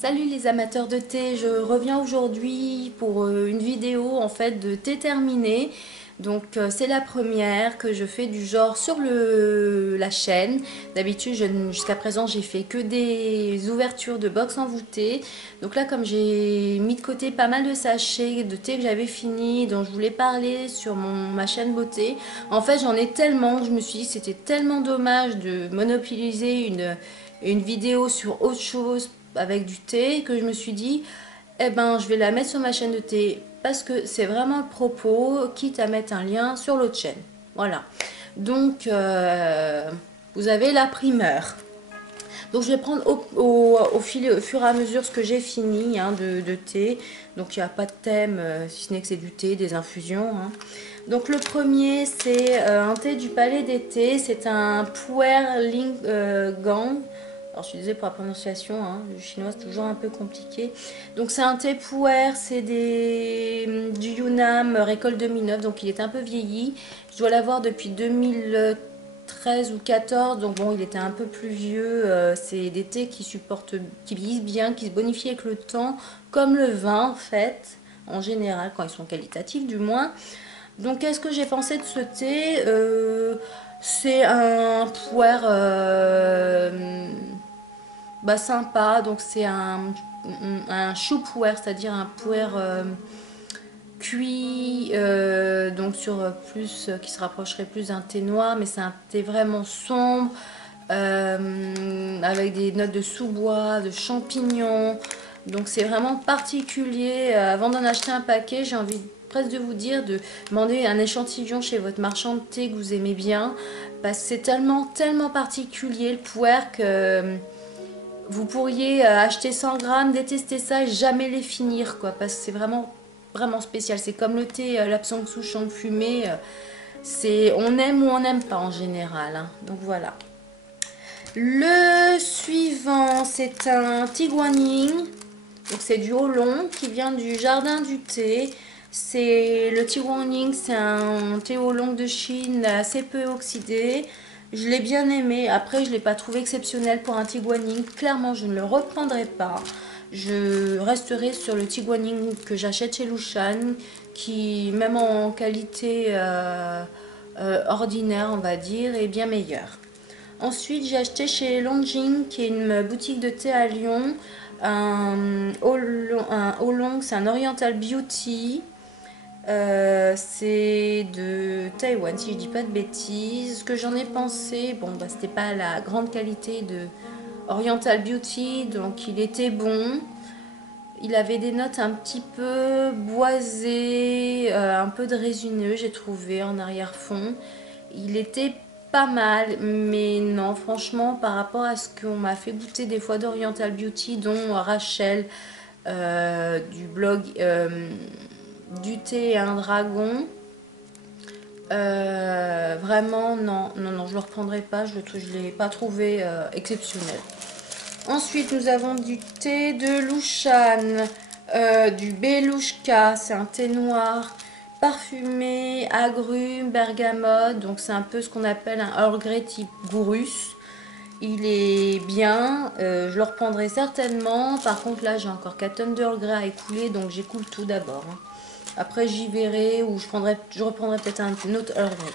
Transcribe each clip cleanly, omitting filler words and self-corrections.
Salut les amateurs de thé, je reviens aujourd'hui pour une vidéo en fait de thé terminé. Donc c'est la première que je fais du genre sur la chaîne. D'habitude jusqu'à présent j'ai fait que des ouvertures de box envoûtées. Donc là comme j'ai mis de côté pas mal de sachets de thé que j'avais fini, dont je voulais parler sur ma chaîne beauté. En fait j'en ai tellement, je me suis dit que c'était tellement dommage de monopoliser une vidéo sur autre chose avec du thé que je me suis dit eh ben je vais la mettre sur ma chaîne de thé parce que c'est vraiment le propos, quitte à mettre un lien sur l'autre chaîne. Voilà, donc vous avez la primeur. Donc je vais prendre au fur et à mesure ce que j'ai fini de thé. Donc il n'y a pas de thème, si ce n'est que c'est du thé, des infusions. Donc le premier c'est un thé du Palais des Thés. C'est un Pu'er Ling Gang. Alors je suis désolée pour la prononciation, le chinois c'est toujours un peu compliqué. Donc c'est un thé Pu'er, c'est du Yunnan, récolte 2009, donc il est un peu vieilli. Je dois l'avoir depuis 2013 ou 14, donc bon il était un peu plus vieux. C'est des thés qui vieillissent bien, qui se bonifient avec le temps, comme le vin en fait, en général quand ils sont qualitatifs du moins. Donc qu'est-ce que j'ai pensé de ce thé? C'est un Pu'er sympa, donc c'est un chou pu'er, c'est-à-dire un pu'er cuit, donc sur plus, qui se rapprocherait plus d'un thé noir, mais c'est un thé vraiment sombre, avec des notes de sous-bois, de champignons, donc c'est vraiment particulier. Avant d'en acheter un paquet, j'ai envie presque de vous dire de demander un échantillon chez votre marchand de thé que vous aimez bien, parce que c'est tellement particulier le pu'er que vous pourriez acheter 100 grammes, détester ça et jamais les finir, quoi, parce que c'est vraiment spécial. C'est comme le thé Lapsang Souchong fumé, on aime ou on n'aime pas en général. Donc voilà. Le suivant, c'est un Tiguanyin. Donc c'est du Oolong qui vient du jardin du thé. C'est le Tiguanyin, c'est un thé Oolong de Chine assez peu oxydé. Je l'ai bien aimé. Après, je ne l'ai pas trouvé exceptionnel pour un Tiguanyin. Clairement, je ne le reprendrai pas. Je resterai sur le Tiguanyin que j'achète chez Lushan, qui, même en qualité ordinaire, on va dire, est bien meilleur. Ensuite, j'ai acheté chez Longjing, qui est une boutique de thé à Lyon, un Oolong, c'est un Oriental Beauty. C'est de Taïwan, si je dis pas de bêtises. Ce que j'en ai pensé, bon, c'était pas la grande qualité de Oriental Beauty, donc il était bon. Il avait des notes un petit peu boisées, un peu de résineux, j'ai trouvé en arrière-fond. Il était pas mal, mais non, franchement, par rapport à ce qu'on m'a fait goûter des fois d'Oriental Beauty, dont Rachel du blog du thé et un dragon, vraiment, non, je le reprendrai pas, je l'ai pas trouvé exceptionnel. Ensuite, nous avons du thé de Lushan, du Belushka, c'est un thé noir parfumé, agrumes, bergamote, donc c'est un peu ce qu'on appelle un Earl Grey type Gourus. Il est bien, je le reprendrai certainement. Par contre, là, j'ai encore 4 tonnes d'Earl Grey à écouler, donc j'écoule tout d'abord. Après, j'y verrai ou je reprendrai peut-être un autre Earl Grey.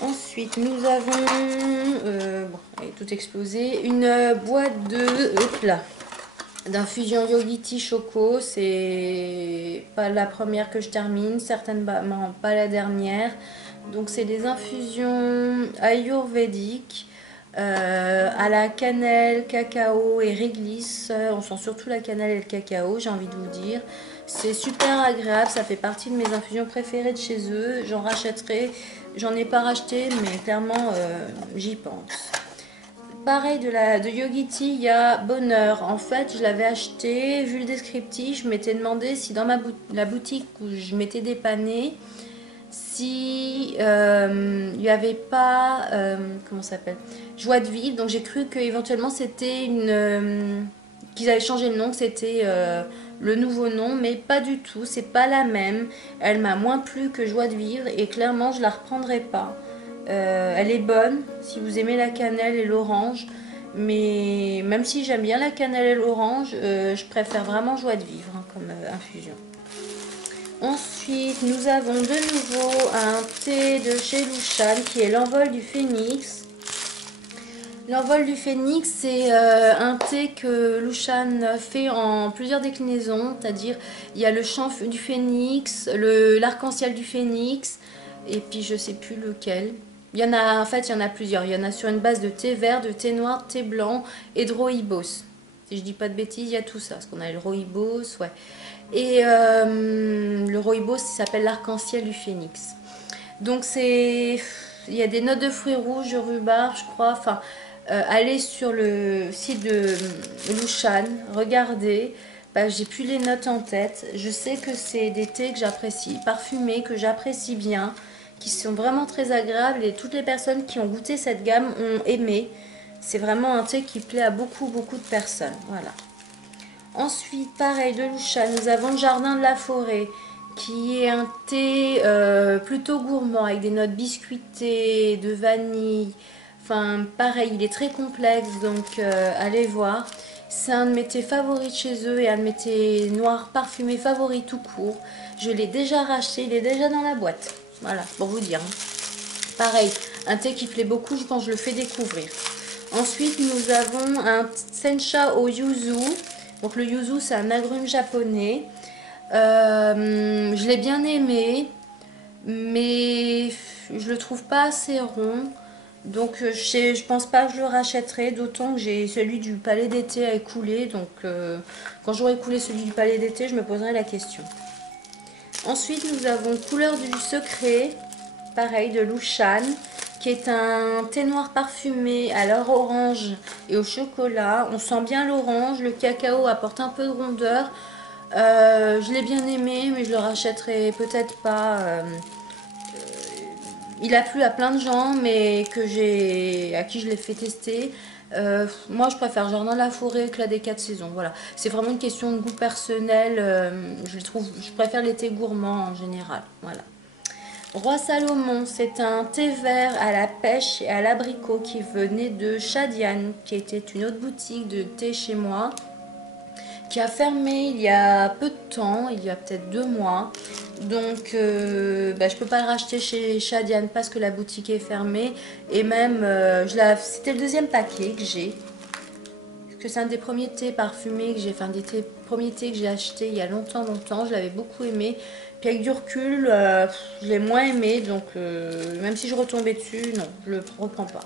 Ensuite, nous avons, bon, elle est tout explosée, une boîte d'infusion Yogiti Choco. C'est pas la première que je termine, certainement pas la dernière. Donc, c'est des infusions ayurvédiques à la cannelle, cacao et réglisse. On sent surtout la cannelle et le cacao, j'ai envie de vous dire. C'est super agréable, ça fait partie de mes infusions préférées de chez eux. J'en rachèterai, j'en ai pas racheté, mais clairement j'y pense. Pareil de Yogiti, il y a Bonheur. En fait, je l'avais acheté, vu le descriptif, je m'étais demandé si dans la boutique où je m'étais dépannée, si il n'y avait pas, comment ça s'appelle, Joie de vivre. Donc j'ai cru qu'éventuellement c'était qu'ils avaient changé le nom, que c'était le nouveau nom, mais pas du tout, c'est pas la même. Elle m'a moins plu que Joie de vivre et clairement je la reprendrai pas. Elle est bonne si vous aimez la cannelle et l'orange, Mais même si j'aime bien la cannelle et l'orange, je préfère vraiment joie de vivre hein, comme infusion. Ensuite, nous avons de nouveau un thé de chez Lushan qui est l'envol du phénix. L'envol du phénix, c'est un thé que Lushan fait en plusieurs déclinaisons, c'est-à-dire il y a le chant du phénix, l'arc-en-ciel du phénix, et puis je sais plus lequel. Il y en a, en fait, il y en a plusieurs. Il y en a sur une base de thé vert, de thé noir, de thé blanc et de rooibos. Si je dis pas de bêtises, il y a tout ça. Parce qu'on a le rooibos, ouais. Et le rooibos, il s'appelle l'arc-en-ciel du phénix. Donc c'est, il y a des notes de fruits rouges, de rhubarbe, je crois. Enfin, allez sur le site de Lushan, regardez. Bah, j'ai plus les notes en tête. Je sais que c'est des thés que j'apprécie, parfumés, que j'apprécie bien, qui sont vraiment très agréables et toutes les personnes qui ont goûté cette gamme ont aimé. C'est vraiment un thé qui plaît à beaucoup de personnes. Voilà. Ensuite, pareil de Lushan, nous avons le Jardin de la Forêt qui est un thé plutôt gourmand avec des notes biscuitées, de vanille. Enfin, pareil, il est très complexe, donc allez voir. C'est un de mes thés favoris de chez eux et un de mes thés noirs parfumés favoris tout court. Je l'ai déjà racheté, il est déjà dans la boîte. Voilà, pour vous dire. Pareil, un thé qui plaît beaucoup quand je le fais découvrir. Ensuite, nous avons un sencha au yuzu. Donc le yuzu, c'est un agrume japonais. Je l'ai bien aimé, mais je le trouve pas assez rond. Donc je pense pas que je le rachèterai, d'autant que j'ai celui du Palais d'été à écouler. Donc quand j'aurai écoulé celui du Palais d'été, je me poserai la question. Ensuite, nous avons Couleur du secret, pareil, de Lushan, qui est un thé noir parfumé à l'orange et au chocolat. On sent bien l'orange, le cacao apporte un peu de rondeur. Je l'ai bien aimé, mais je le rachèterai peut-être pas. Il a plu à plein de gens, mais à qui je l'ai fait tester. Moi, je préfère Jardin de la Forêt que la des 4 saisons. Voilà, c'est vraiment une question de goût personnel. Je préfère les thés gourmands en général. Voilà. Roi Salomon, c'est un thé vert à la pêche et à l'abricot qui venait de Chadian, qui était une autre boutique de thé chez moi, qui a fermé il y a peu de temps, il y a peut-être 2 mois. Donc je peux pas le racheter chez Chadian parce que la boutique est fermée. Et même, c'était le deuxième paquet que j'ai. Parce que c'est un des premiers thés parfumés que j'ai, enfin des premiers thés que j'ai acheté il y a longtemps. Je l'avais beaucoup aimé. Puis avec du recul, je l'ai moins aimé. Donc même si je retombais dessus, non, je le reprends pas.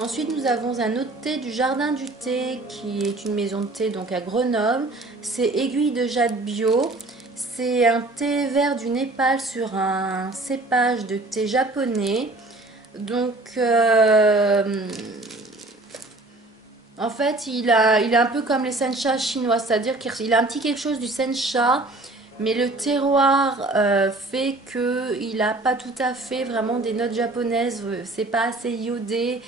Ensuite, nous avons un autre thé du Jardin du Thé, qui est une maison de thé donc à Grenoble. C'est Aiguille de Jade Bio. C'est un thé vert du Népal sur un cépage de thé japonais. Donc, en fait, il est un peu comme les sencha chinois, c'est-à-dire qu'il a un petit quelque chose du sencha, mais le terroir fait qu'il n'a pas tout à fait vraiment des notes japonaises. C'est pas assez iodé.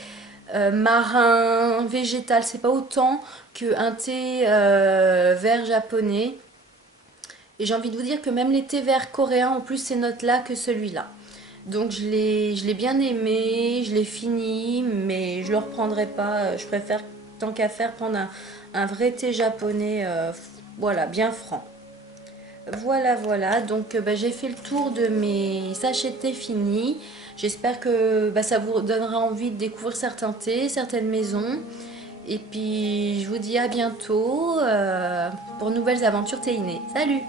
Marin, végétal, c'est pas autant qu'un thé vert japonais. Et j'ai envie de vous dire que même les thés verts coréens ont plus ces notes-là que celui-là. Donc je l'ai bien aimé, je l'ai fini, mais je le reprendrai pas. Je préfère, tant qu'à faire, prendre un vrai thé japonais, voilà, bien franc. Voilà, donc j'ai fait le tour de mes sachets de thé finis. J'espère que ça vous donnera envie de découvrir certains thés, certaines maisons. Et puis je vous dis à bientôt pour de nouvelles aventures théinées. Salut!